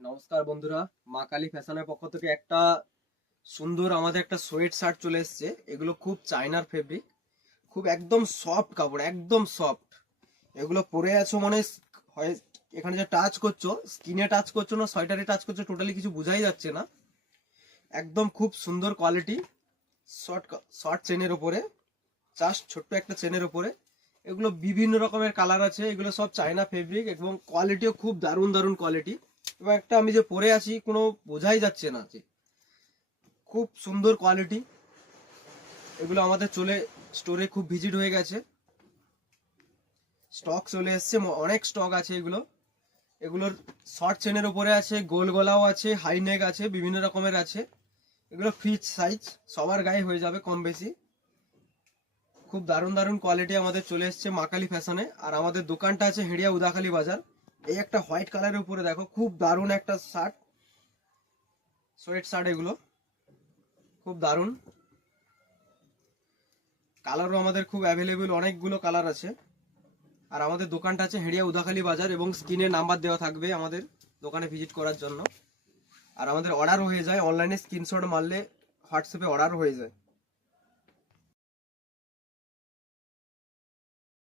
নমস্কার বন্ধুরা, মা কালী ফ্যাশনের পক্ষ থেকে একটা সুন্দর আমাদের একটা সোয়েট শার্ট চলে এসেছে। এগুলো খুব চায়নার ফেব্রিক, খুব একদম সফট কাপড়, একদম সফট। এগুলো পরে আছো মানে হয় এখানে যে টাচ করছো, স্কিনে টাচ করছো না সোয়েটারে টাচ করছো, টোটালি কিছু বোঝাই যাচ্ছে না। একদম খুব সুন্দর কোয়ালিটি, শর্ট শর্ট চেনের ওপরে, জাস্ট ছোট্ট একটা চেনের ওপরে। এগুলো বিভিন্ন রকমের কালার আছে, এগুলো সব চায়না ফেব্রিক এবং কোয়ালিটিও খুব দারুণ দারুণ কোয়ালিটি। এবং একটা আমি যে পরে আছি কোনো বোঝাই যাচ্ছে না যে খুব সুন্দর কোয়ালিটি। এগুলো আমাদের চলে স্টোরে খুব ভিজিট হয়ে গেছে, স্টক চলে এসছে, অনেক স্টক আছে। এগুলো এগুলোর শর্ট চেনের উপরে আছে, গোল গলাও আছে, হাই নেক আছে, বিভিন্ন রকমের আছে। এগুলো ফ্রি সাইজ, সবার গায়ে হয়ে যাবে কম বেশি। খুব দারুণ দারুণ কোয়ালিটি আমাদের চলে এসছে মা কালী ফ্যাশনে। আর আমাদের দোকানটা আছে হেড়িয়া উদাখালী বাজার। এই একটা হোয়াইট কালারের উপরে দেখো, খুব দারুণ একটা শার্ট, সোয়েট শার্ট। এগুলো খুব দারুণ, কালারও আমাদের খুব অ্যাভেলেবেল, অনেকগুলো কালার আছে। আর আমাদের দোকানটা আছে হেড়িয়া উদাখালী বাজার এবং স্ক্রিনে নাম্বার দেওয়া থাকবে আমাদের দোকানে ভিজিট করার জন্য। আর আমাদের অর্ডারও হয়ে যায়, অনলাইনে স্ক্রিনশট মারলে হোয়াটসঅ্যাপে অর্ডারও হয়ে যায়।